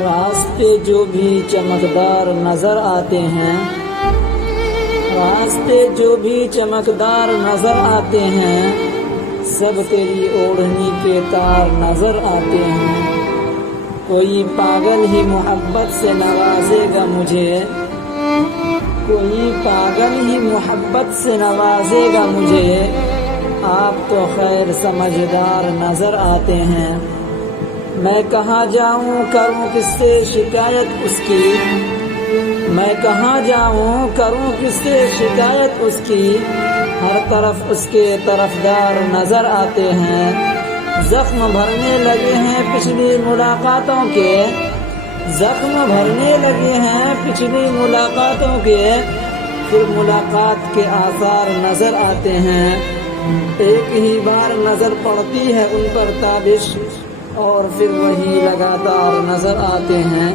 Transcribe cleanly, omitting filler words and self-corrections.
راستے جو بھی چمکدار نظر آتے ہیں، راستے جو بھی چمکدار نظر آتے ہیں، سب تیری اوڑھنی کے تار نظر آتے ہیں۔ کوئی پاگل ہی محبت سے نوازے گا مجھے، کوئی پاگل ہی محبت سے نوازے گا مجھے، آپ تو خیر سمجھدار نظر آتے ہیں۔ میں کہاں جاؤں کروں کس سے شکایت اس کی، میں کہاں جاؤں کروں کس سے شکایت اس کی، ہر طرف اس کے طرفدار نظر آتے ہیں۔ زخم بھرنے لگے ہیں پچھلی ملاقاتوں کے، زخم بھرنے لگے ہیں پچھلی ملاقاتوں کے، پھر ملاقات کے آثار نظر آتے ہیں۔ ایک ہی بار نظر پڑتی ہے ان پر تابش، اور پھر وہی لگاتار نظر آتے ہیں۔